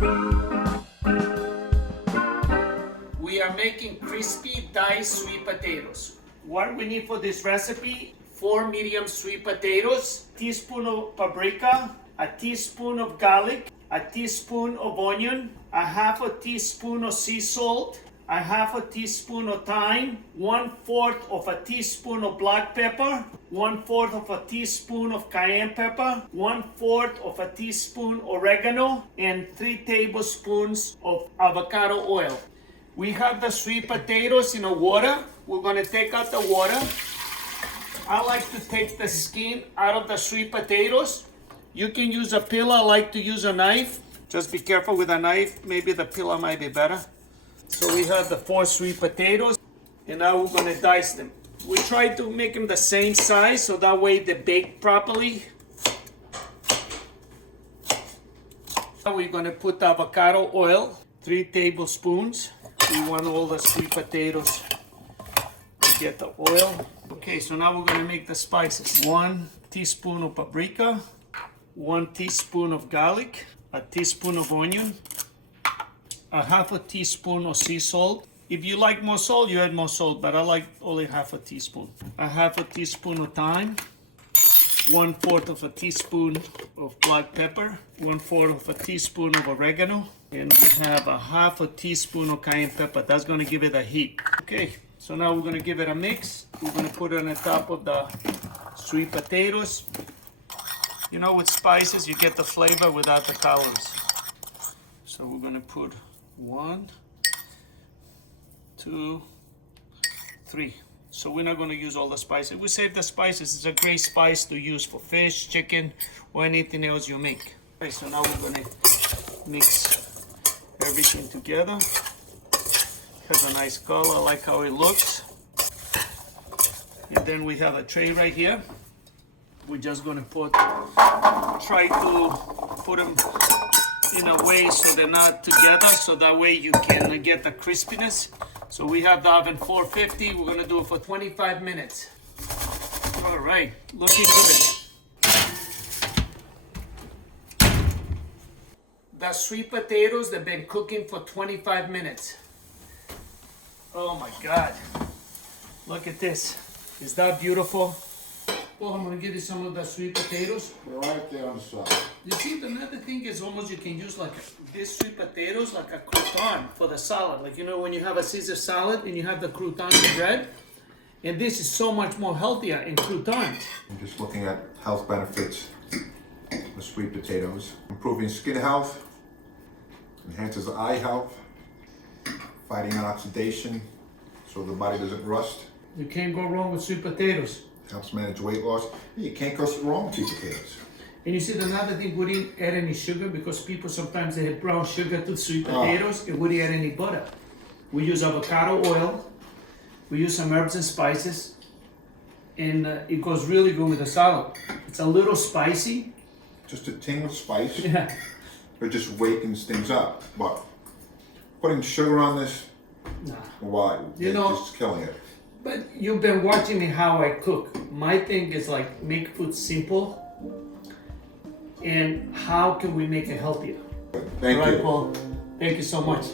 We are making crispy diced sweet potatoes. What we need for this recipe: 4 medium sweet potatoes, teaspoon of paprika, a teaspoon of garlic, a teaspoon of onion, a half a teaspoon of sea salt, a half a teaspoon of thyme, 1/4 of a teaspoon of black pepper, 1/4 of a teaspoon of cayenne pepper, 1/4 of a teaspoon oregano, and 3 tablespoons of avocado oil. We have the sweet potatoes in the water. We're gonna take out the water. I like to take the skin out of the sweet potatoes. You can use a peeler. I like to use a knife. Just be careful with a knife. Maybe the peeler might be better. So we have the 4 sweet potatoes, and now we're gonna dice them. We try to make them the same size so that way they bake properly. Now we're gonna put the avocado oil, 3 tablespoons. We want all the sweet potatoes to get the oil. Okay, so now we're gonna make the spices. 1 teaspoon of paprika, 1 teaspoon of garlic, a teaspoon of onion, a half a teaspoon of sea salt. If you like more salt, you add more salt, but I like only half a teaspoon. A half a teaspoon of thyme, 1/4 of a teaspoon of black pepper, 1/4 of a teaspoon of oregano, and we have a half a teaspoon of cayenne pepper. That's gonna give it a heat. Okay, so now we're gonna give it a mix. We're gonna put it on the top of the sweet potatoes. You know, with spices, you get the flavor without the calories. So we're gonna put 1, 2, 3. So we're not gonna use all the spices. We save the spices. It's a great spice to use for fish, chicken, or anything else you make. Okay, so now we're gonna mix everything together. Has a nice color. I like how it looks. And then we have a tray right here. We're just gonna try to put them in a way so they're not together, so that way you can get the crispiness. So we have the oven 450. We're gonna do it for 25 minutes. All right, looking good. The sweet potatoes, they've been cooking for 25 minutes. Oh my God, look at this. Is that beautiful? Well, I'm gonna give you some of the sweet potatoes. They're right there on the side. You see, another thing is almost you can use like this sweet potatoes like a crouton for the salad. Like, you know, when you have a Caesar salad and you have the crouton bread, and this is so much more healthier in croutons. I'm just looking at health benefits of sweet potatoes. Improving skin health, enhances eye health, fighting oxidation so the body doesn't rust. You can't go wrong with sweet potatoes. Helps manage weight loss. You can't go wrong with sweet potatoes. And you see, another thing, we didn't add any sugar because people sometimes they add brown sugar to sweet potatoes, and we didn't add any butter. We use avocado oil, we use some herbs and spices, and it goes really good with the salad. It's a little spicy. Just a tinge of spice. Yeah. It just wakens things up. But putting sugar on this, Nah. why? You It's know- just killing it. But you've been watching me how I cook. My thing is like make food simple, and how can we make it healthier? Thank All right, you. Paul. Thank you so much.